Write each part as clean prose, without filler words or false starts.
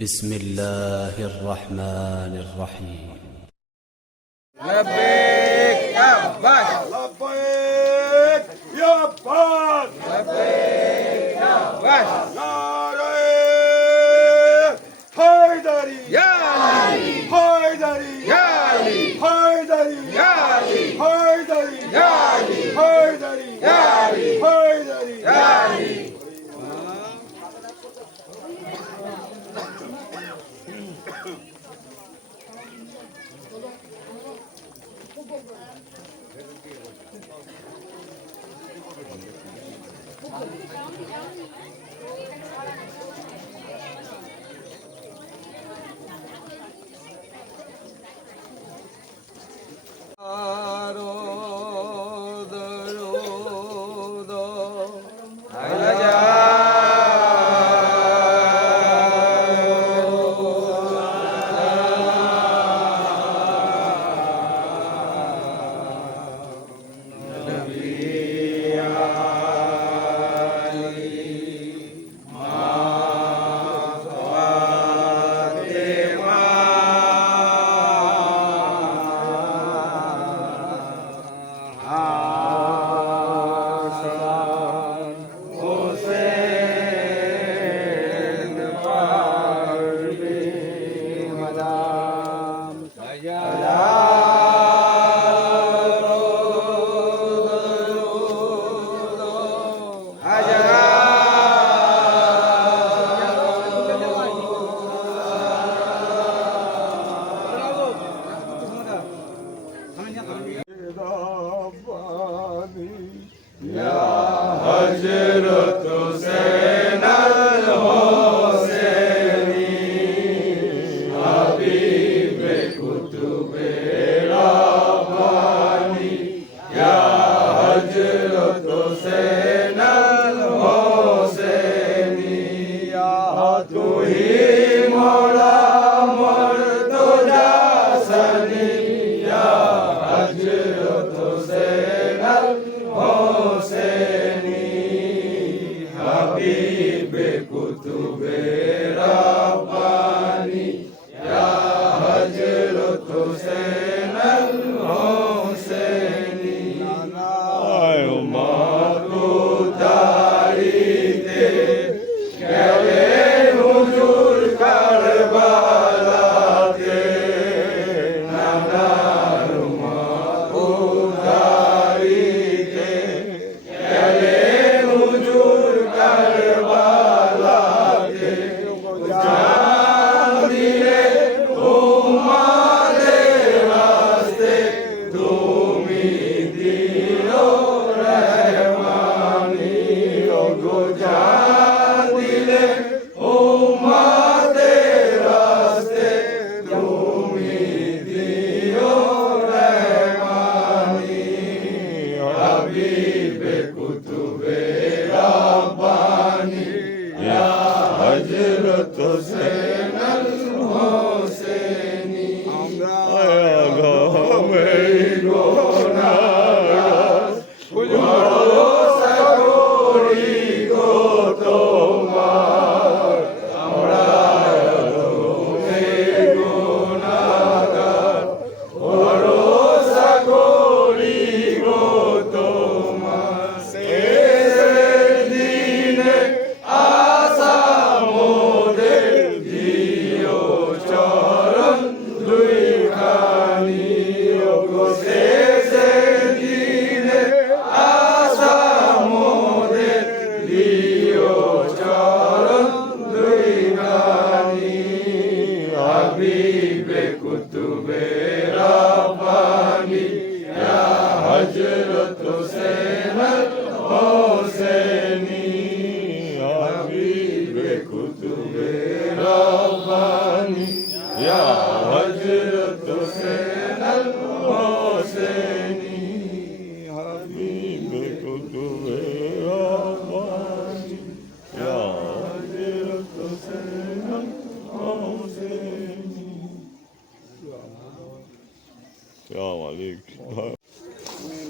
بسم الله الرحمن الرحيم. لبيك يا عباس، لبيك يا عباس، لبيك يا عباس، نعرة حيدري يا علي، حيدري يا علي، حيدري يا علي، حيدري يا علي، حيدري يا علي، حيدري يا علي.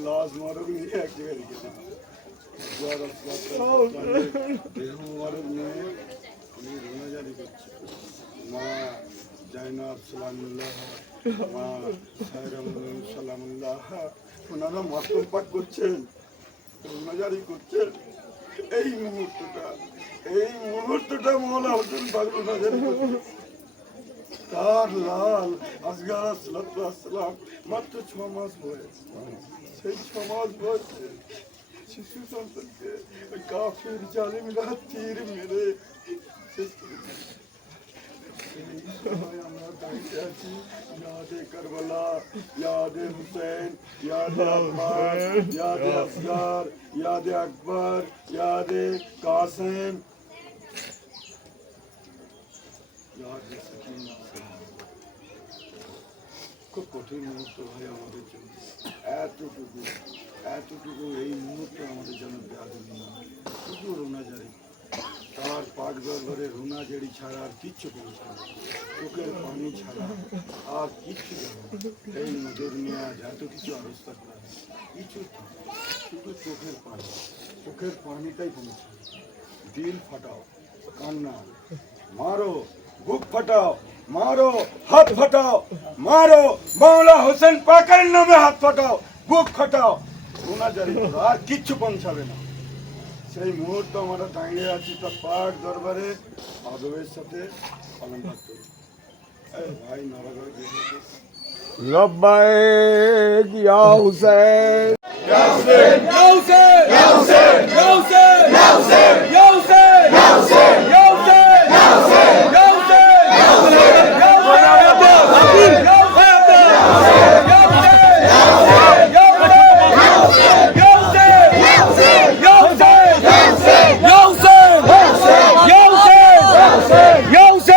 लाश मारो भी नहीं एक जगह लिखे थे। मुबारक में रोना जारी करছে। মা জাইনাব সালামুল্লাহ, মা সায়রামুল সালামুল্লাহ, ওনারা মাতম পাঠ করছেন, রোনাজারি করছেন। এই মুহূর্তটা মৌলা হোসেন পাক রোনাজারি করছেন। তার লাল আসগার আসসালাম মাত্র 6 মাস বয়স। সেই 6 মাস বয়সে শিশু সন্তানকে ওই কাফির জালিমরা তীর মেরে শেষ করে দিয়েছে। এই সময় আমরা দাঁড়িয়ে আছি, ইয়াদে কারবালা, ইয়াদে হুসেন, ইয়াদে আব্বাস, ইয়াদে আসগার, ইয়াদে আকবর, ইয়াদে কাসেম, ইয়াদে সকিনা। খুব কঠিন মুহূর্ত ভাই আমাদের জন্য। এতটুকু এই মুহূর্তে আমাদের জন্য বেয়াদবি না, শুধু রোনাজারি। তার পাক দরবারে রোনাজারি ছাড়া আর কিচ্ছু পৌঁছে না, চোখের পানি ছাড়া আর কিচ্ছু যাবে না। এই নজর নিয়ে এত কিছু আরস্তা করা কিছু না, শুধু চোখের পানিটাই পৌঁছে। দিল ফাটাও, কান্না মারো, বুক ফাটাও, মারো, হাত ফাটাও, মারো, মাওলা হোসেন পাকের নামে হাত ফাটাও, বুক ফাটাও, রোনাজারি করো, আর কিচ্ছু পৌঁছাবে না। সেই মুহূর্তে আমরা দাঁড়িয়ে আছি তার পাক দরবারে আদবের সাথে পালন করি। ভাই নারাগড় লব্বাইক ইয়া হুসেন, ইয়া হুসেন, ইয়া হুসেন, ইয়া হুসেন, ইয়া হুসেন, ইয়া হুসেন, ইয়া হুসেন, ইয়া হুসেন, ইয়া হুসেন, ইয়া হুসেন, ইয়া হুসেন, ইয়া হুসেন, ইয়া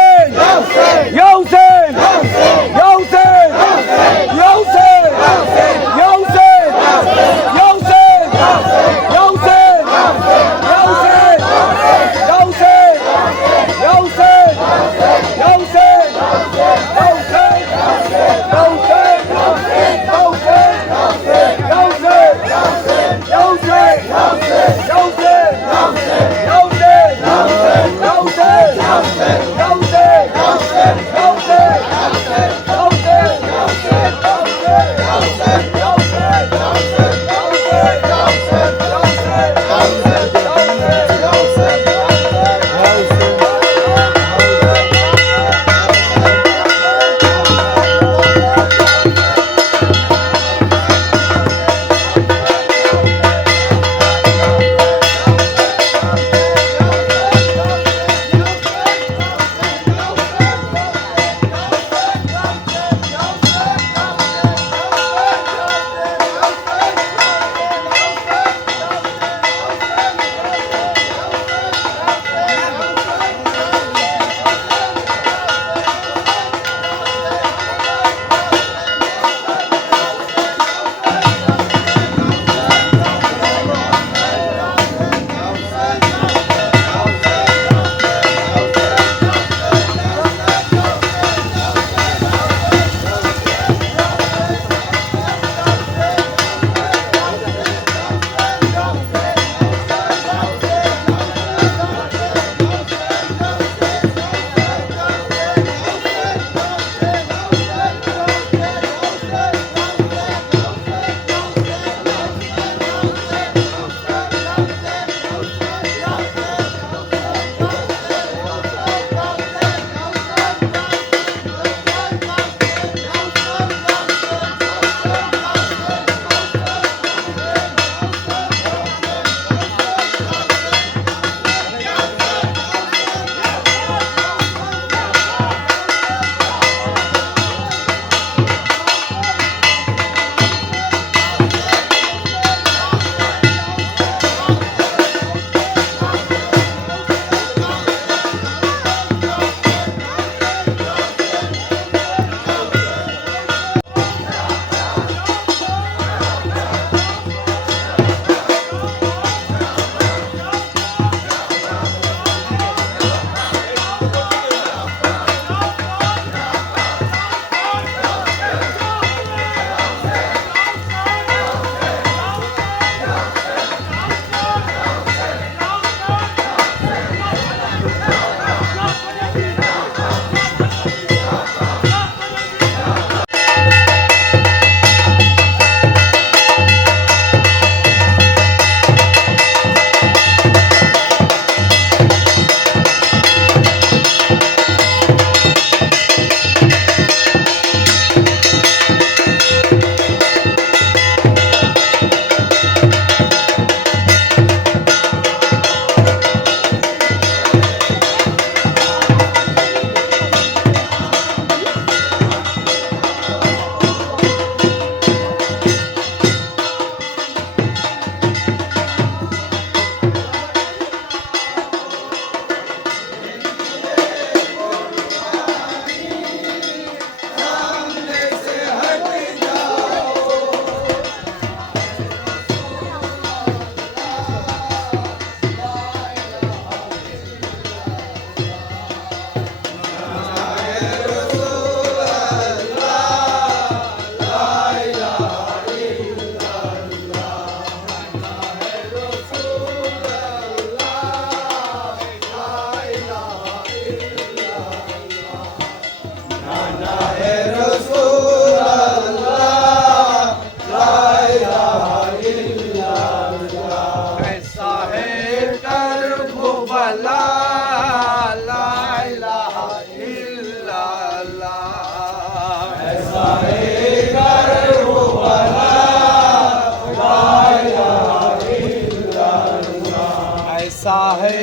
ऐसा है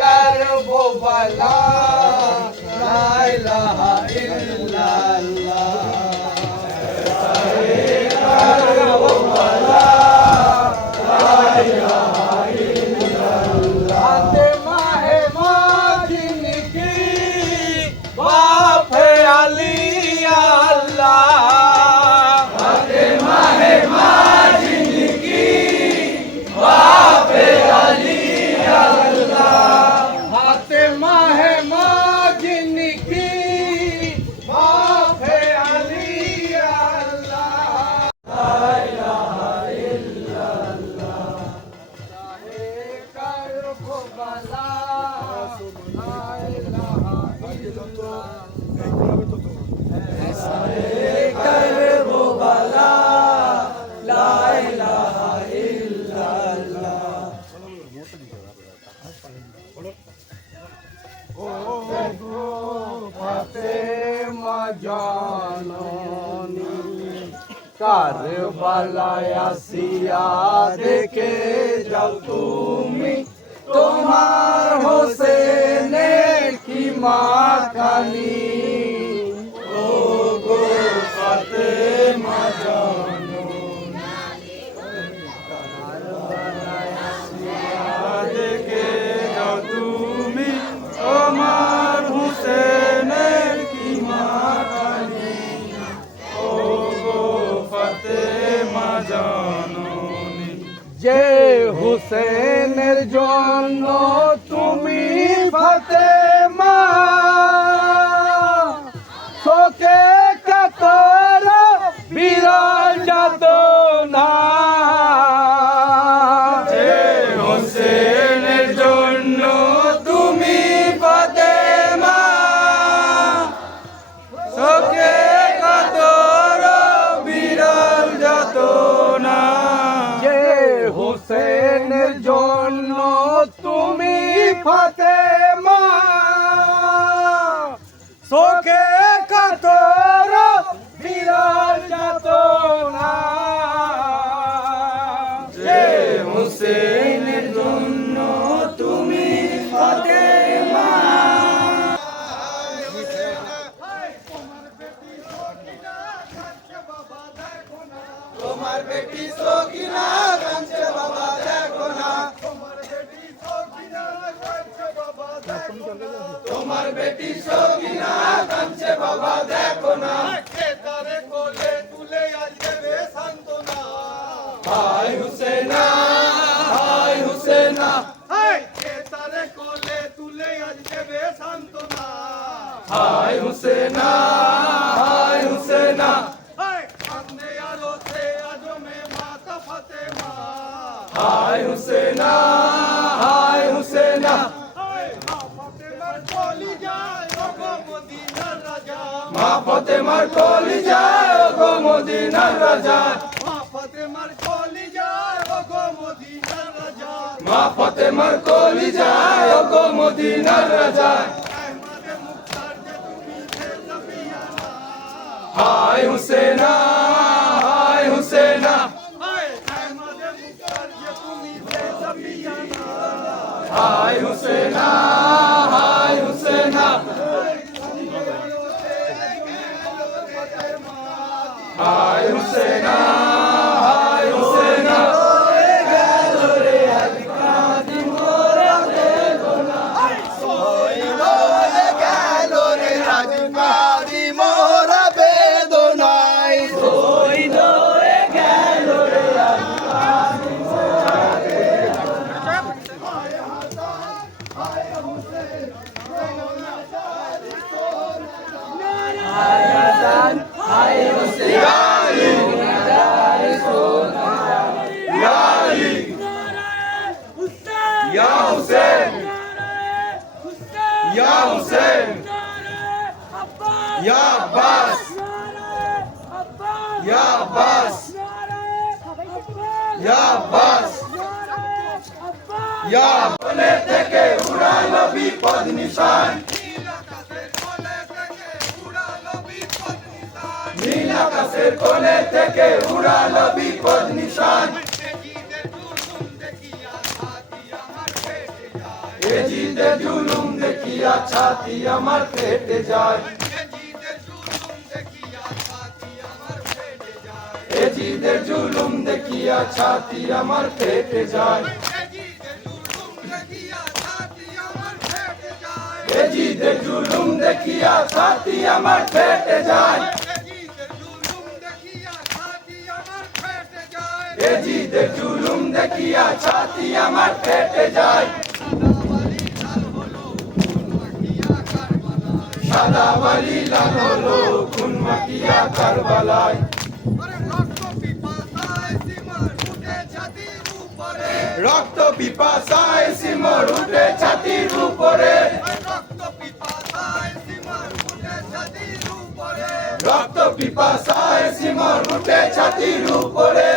करबो भला ला इलाहा इल्लल्लाह ऐसा है करबो भला ला इलाहा इल्लल्लाह फातिमा है माजिन की बाप है अली अल्लाह फातिमा है माजिन की बाप है अली फातिमा है माजिन की बाप है अली अल्लाह ला इलाहा इल्लल्लाह चाहे करबो भला ला इलाहा इल्लल्लाह ऐसा है करबो भला ला इलाहा इल्लल्लाह ফাতেমা জাননী কারবালায় আসিয়া দেখে যাও তুমি তোমার হোসেনের কি মাখানি ও গো ফাতেমা জাননী কারবালায় আসিয়া দেখে যাও তুমি তোমার হুসেনের কি মাখানি ও গো ফাতেমা জাননী যে হুসেনের জন্য তুমি ফাতেমা শোকে কাতর বিরল যাতনা যে হুসেনের জন্য তুমি ফাতেমা শোকে কাতর বিরল যাতনা যে হুসেনের জন্য তুমি ফাতেমা শোকে কাতর বিরল যাতনা যে হুসেনের জন্য তুমি ফাতেমা তোমার বেটি সকিনা কাঁদছে বাবা দেখো না তোমার বেটি সকিনা কাঁদছে বাবা দেখো না তারে কোলে তুলে আজ দেবে সান্তনা হায় হুসেনা হায় হুসেনা হায় তারে কোলে তুলে আজ দেবে সান্তনা হায় হুসেনা হায় হুসেনা হায় হুসেনা হায় হুসেনা মা ফাতেমার কলি যায় ও গো মদিনার রাজা মা ফাতেমার কলি যায় ও গো মদিনার রাজা মা ফাতেমার কলি যায় ও গো মদিনার রাজা হায় হুসেনা হায় হুসেনা হায় হুসেনা হায় হুসেনা হায় হুসেনা হায় হুসেনা গেল রে আজ কাঁদি মোরা বেদনা হইল রে গেল রে আজ কাঁদি মোরা বেদনায় হইল রে গেল রে আজ কাঁদি মোরা Ya Hussein, Ya Hussein, Ya Abbas, Ya Abbas, Ya Abbas, Ya বলে থেকে উড়ালো বিপদ নিশান নীল আকাশের কোণে থেকে উড়ালো বিপদ নিশান এজিদের জুলুম দেখিয়া ছাতি আমার ফেটে যায় এজিদের জুলুম দেখিয়া ছাতি আমার ফেটে যায় এজিদের জুলুম দেখিয়া ছাতি আমার ফেটে যায় এজিদের জুলুম দেখিয়া ছাতি আমার ফেটে যায় সাদা বালি লাল হলো খুন মাখিয়া কারবালায় রক্ত পিপাসায় সিমর উঠে ছাতির উপরে রক্ত পিপাসায় সিমর উঠে ছাতির উপরে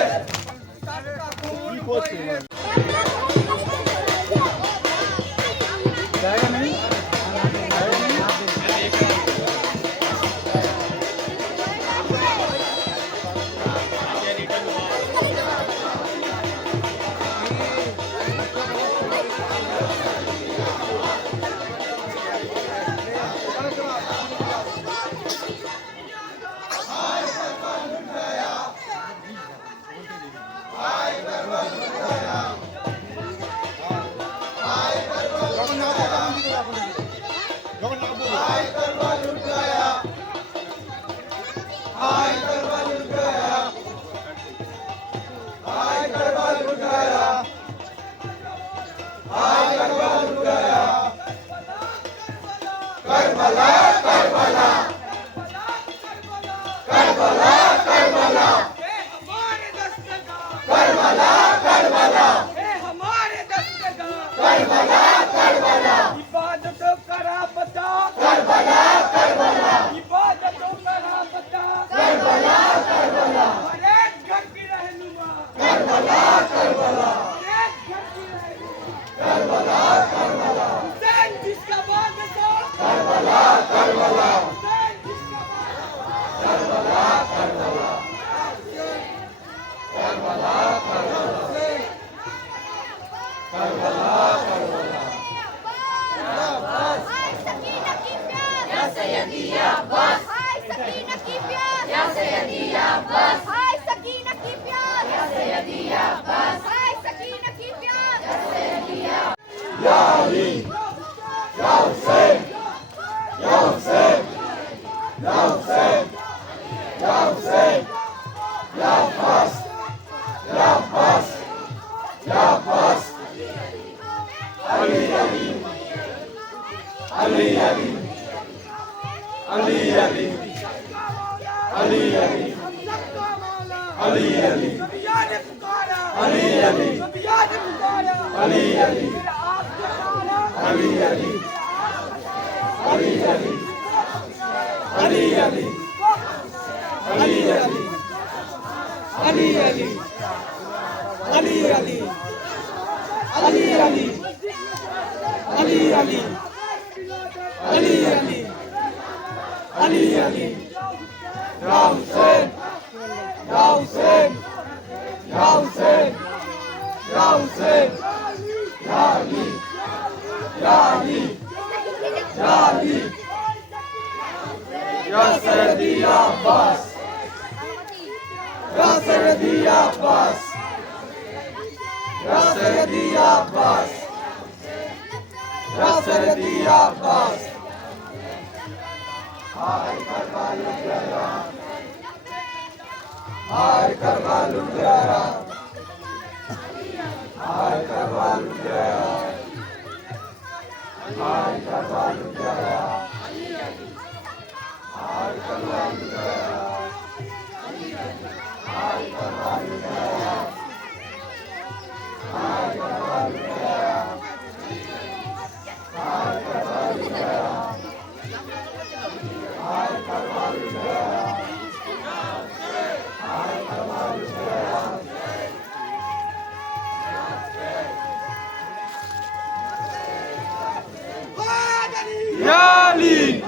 Yali!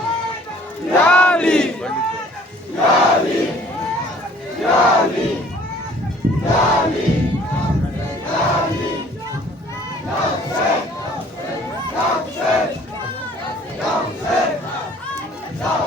Yali! Yali!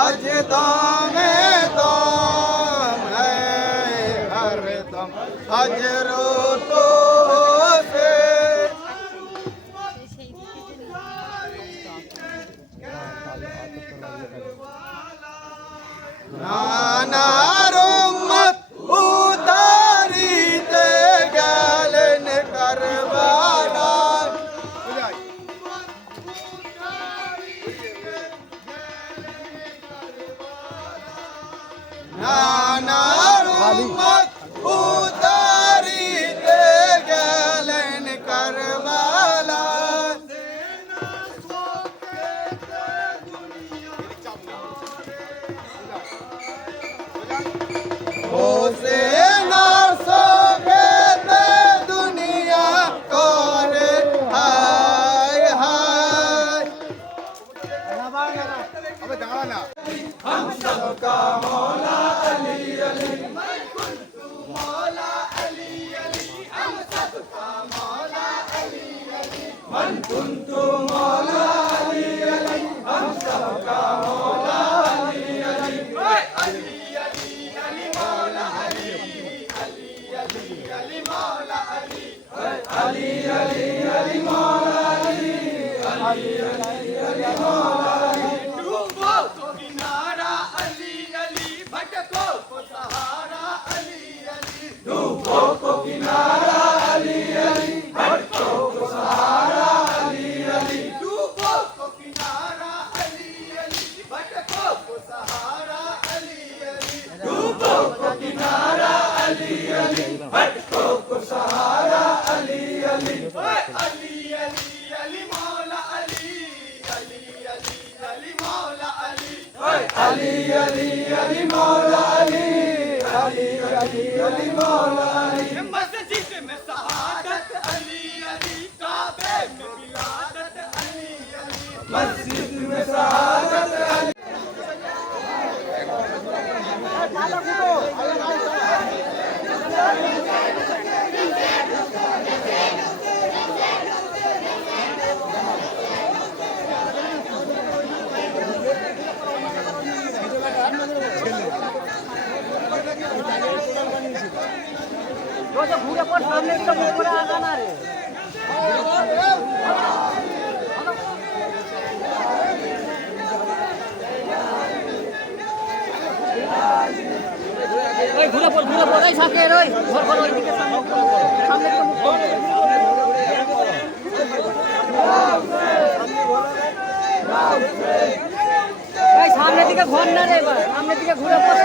आज दामे दाम है हरदम अजरो से नाना रोमत उतारी ते गलन करवाला नाना रोमत उतारी ते गलन करवाला ओ सेना सोके ते दुनिया कोरे हाय हाय अबे दाना हम सबका मौला अली अली मैं कुंतु मौला अली अली हम सबका मौला अली अली मन कुंतु मौला अली अली हम सबका मौला अली अली अली अली अली मौला अली अली अली अली मौला अली अली अली अली मौला अली अली अली अली मौला अली डूबो तो किनारा अली अली भटको को सहारा अली अली डूबो को किनारा अली अली भटको को सहारा अली अली डूबो को किनारा अली अली भटको को सहारा अली अली डूबो को किनारा अली अली भटको को सहारा अली अली अली अली अली मौला अली अली अली अली मौला अली अली अली अली मौला अली अली अली अली मौला अली मस्जिद में शहादत अली अली काबे में विलादत अली अली मस्जिद में शहादत अली ঘুরে পর সামনে একটা করে আগা না রে ঘুরে পর এই সাথে রই ঘর ঘর ওইদিকে সামনে একটা মুখ এই সামনের দিকে ঘর না রে এবার সামনের দিকে ঘুরে পর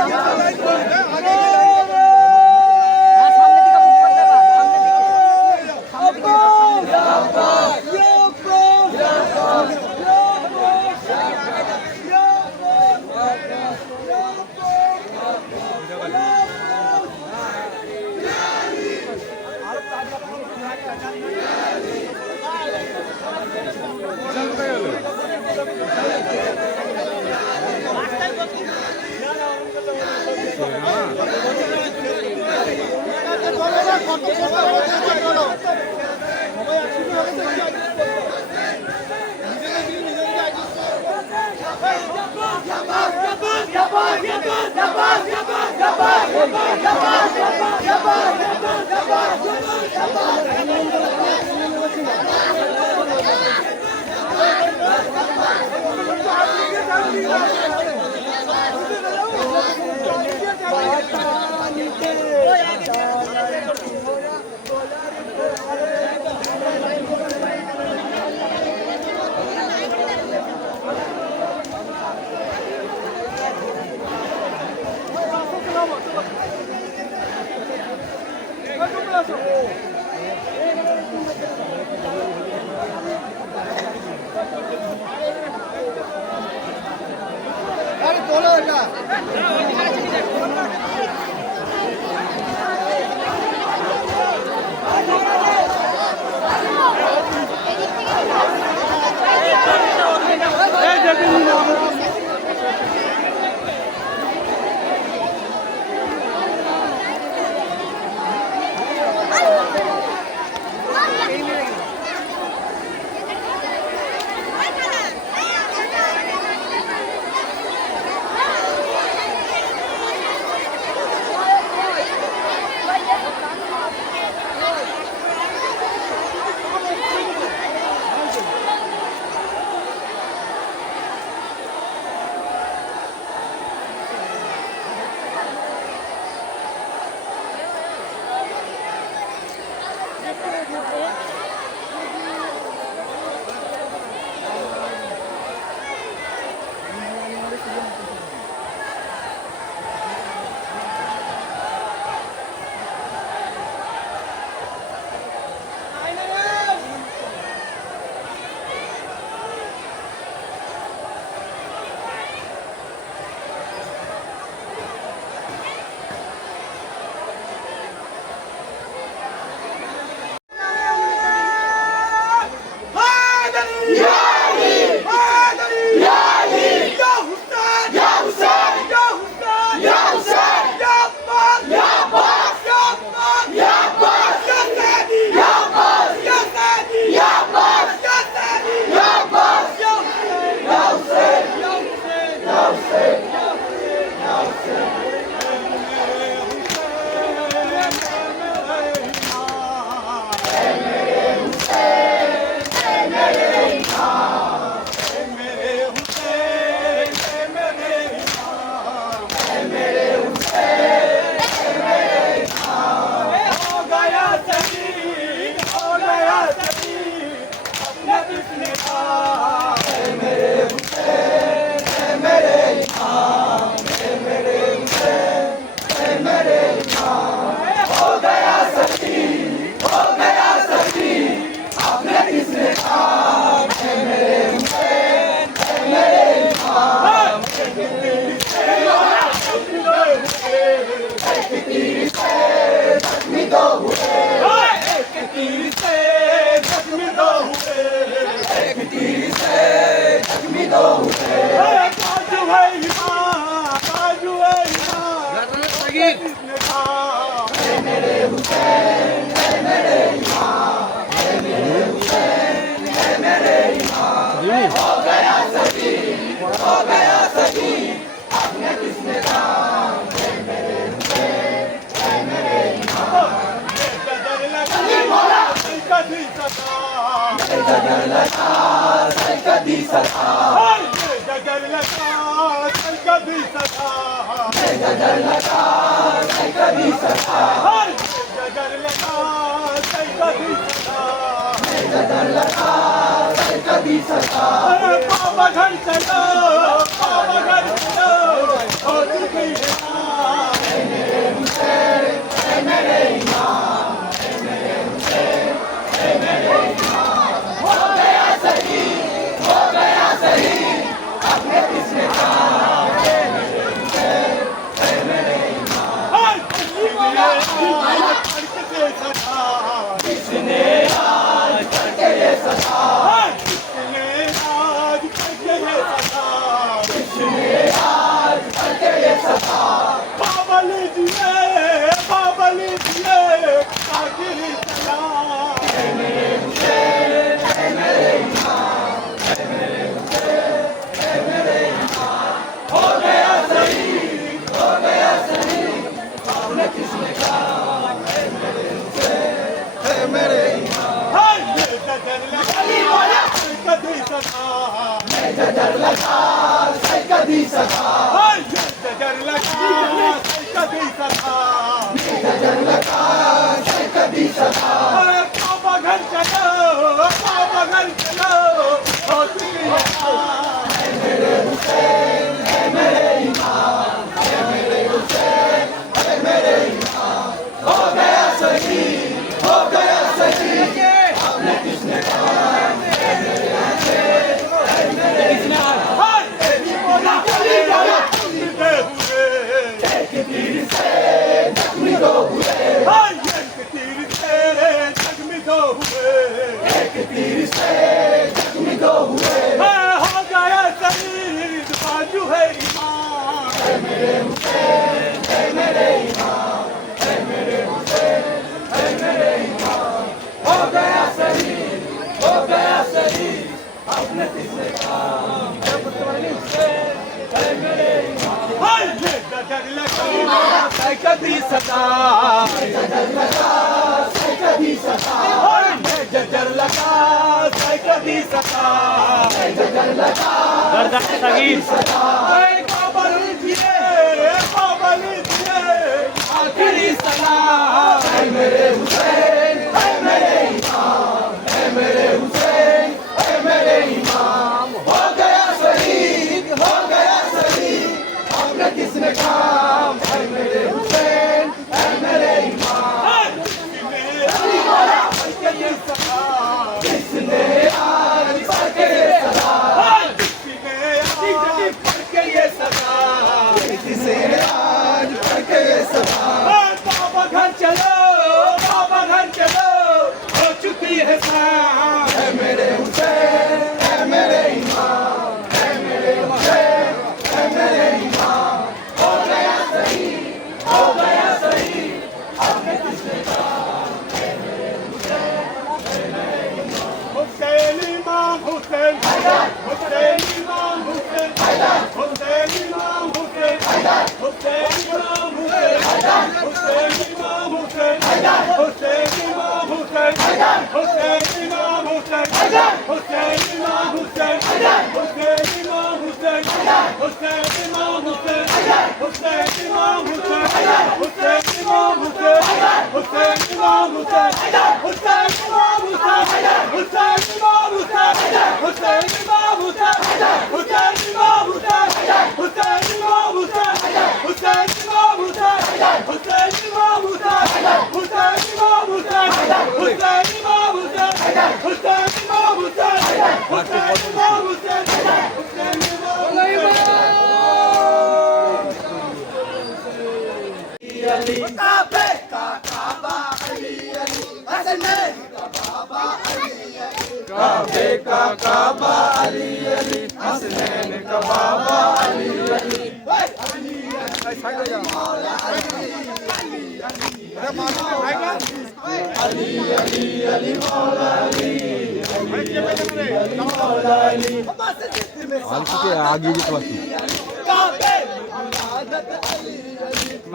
आगे की पार्टी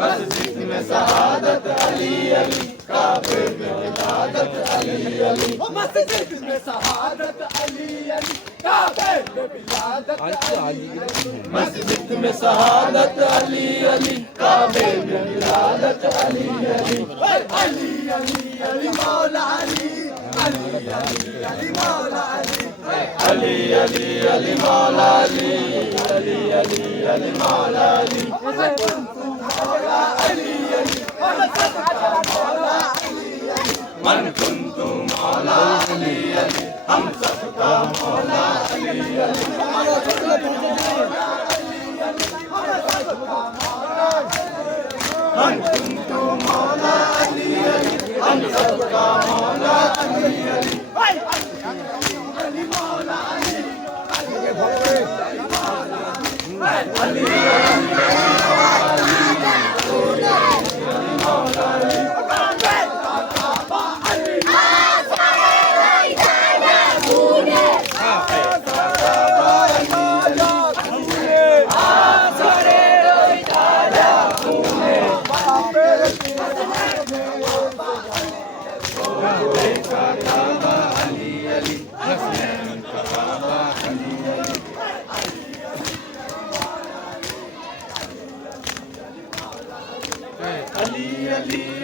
मस्जिद में शहादत अली अली काबे में विलादत अली अली मस्जिद में शहादत अली अली काबे में विलादत मस्जिद में शहादत अली अली काबे में विलादत अली अली अली अली अली मौला अली अली अली अली मौला अली अली अली अली मौला अली अली अली अली मौला अली मन कुंतु मौला अली अली हम सबका मौला अली अली मन कुंतु मौला अली अली हम सबका मौला अली अली अली मौला अली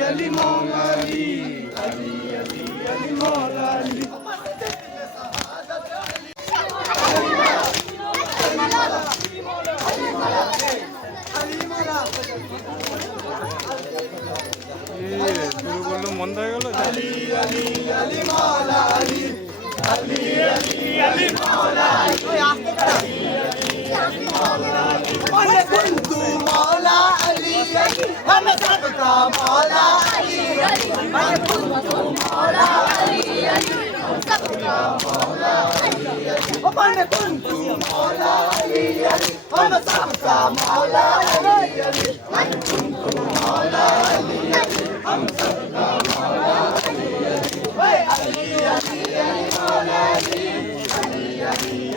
अली मौला अली अली अली अली मौला अली মন্দ হয়ে গেল अली अली अली मौला अली अली अली अली मौला अली कुंतु मौला अली अली हम सबका मौला अली अली कुंतु मौला अली अली हम सबका मौला अली अली कुंतु मौला अली अली हम सबका मौला अली अली कुंतु मौला अली अली हम सबका मौला अली अली अली अली अली मौला अली अली अली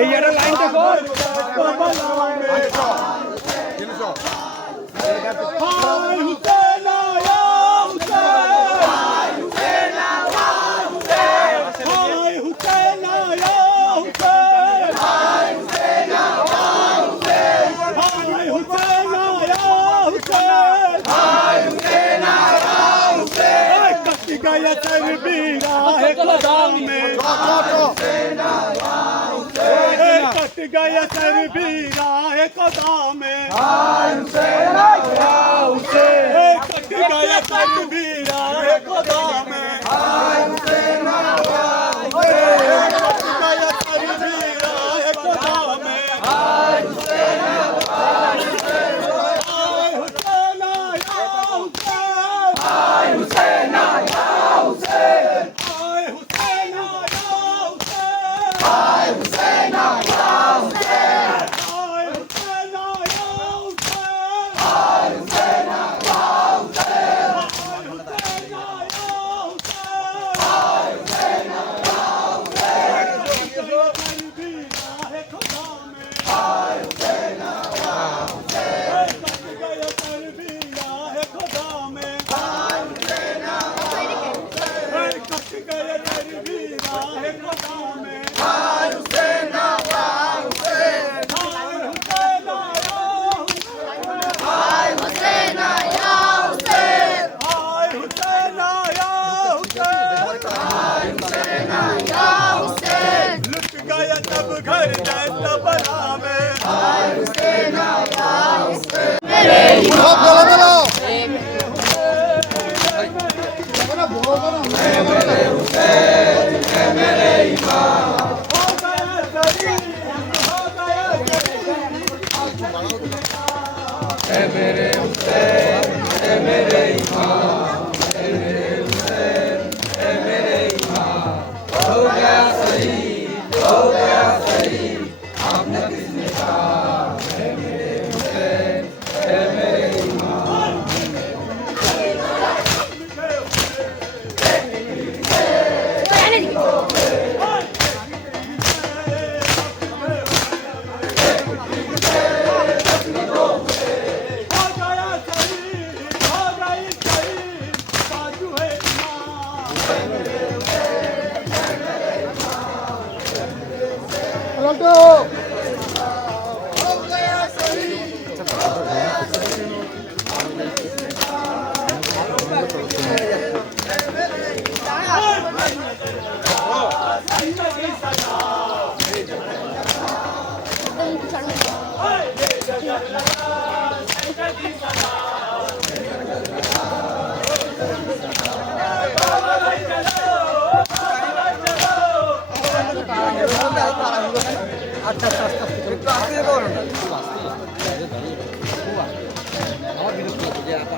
এই একটা লাইনটা কর गया तरबीरा है कदम में कट गया तरबीरा है कदम में कट गया तरबीरा है कदम में कट गया तरबीरा है कदम में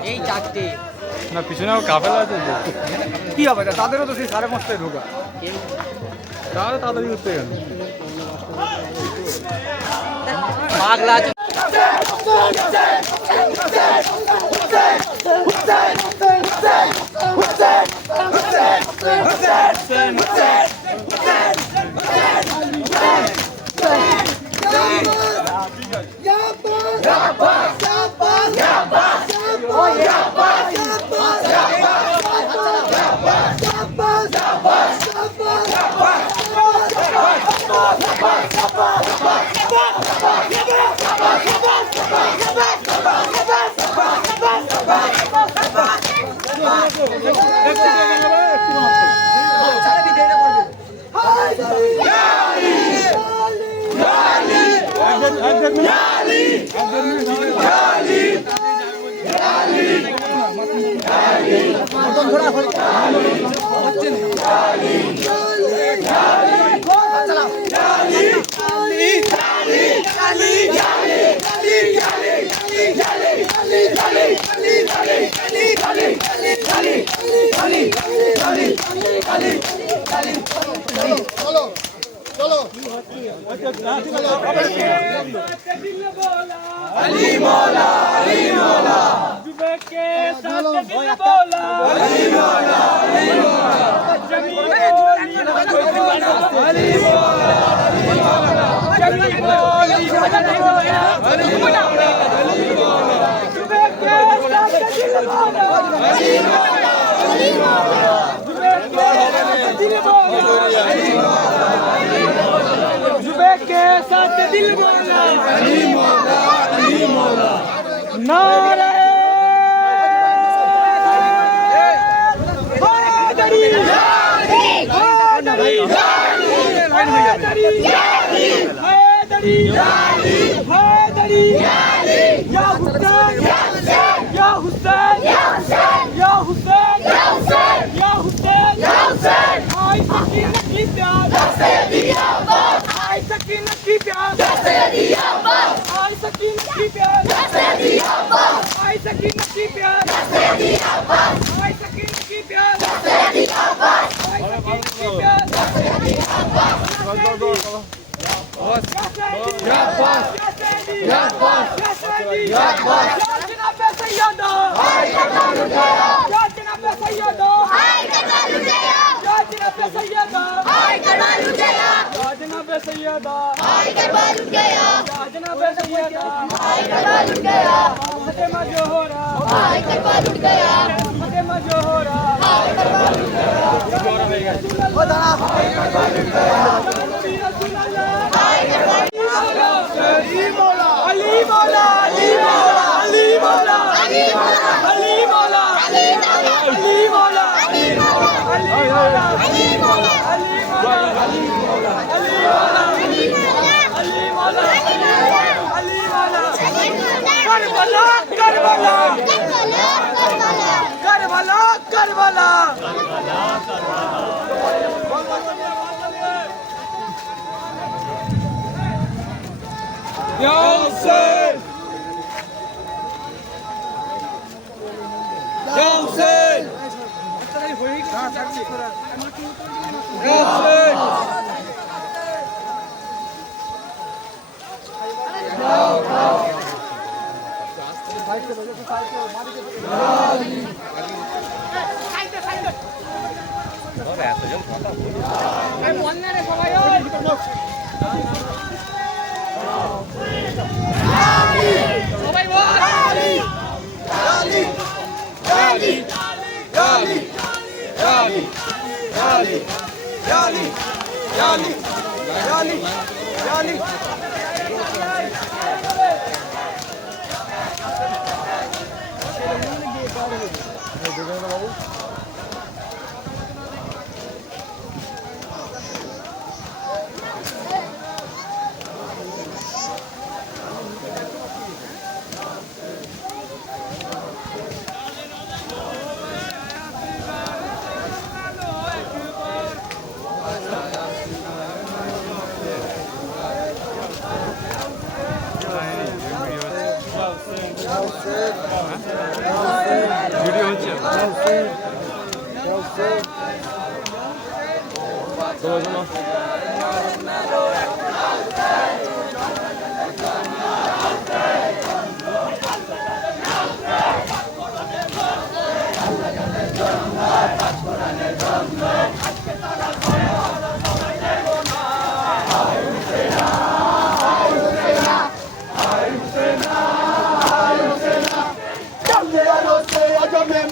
এই চারটে না পিছনে কাফেলা আছে কি হবে তাদেরও তো সেই 5:30টায় ঢোকা তাহলে তাড়াতাড়ি করতে গেল পাগলা আছে अली मौला के साथ दिल बोला अली मौला जमीन बोली अली मौला ভিডিও হচ্ছে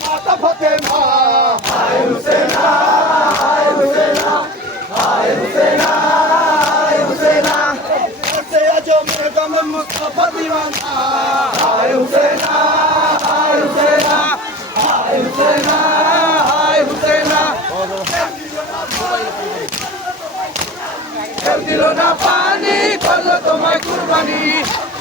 माता फतेमा हाय हुसैना से जो मेरे गम मुस्तफा दीवाना हाय हुसैना दिलो ना पानी कर लो तुम्हारी कुर्बानी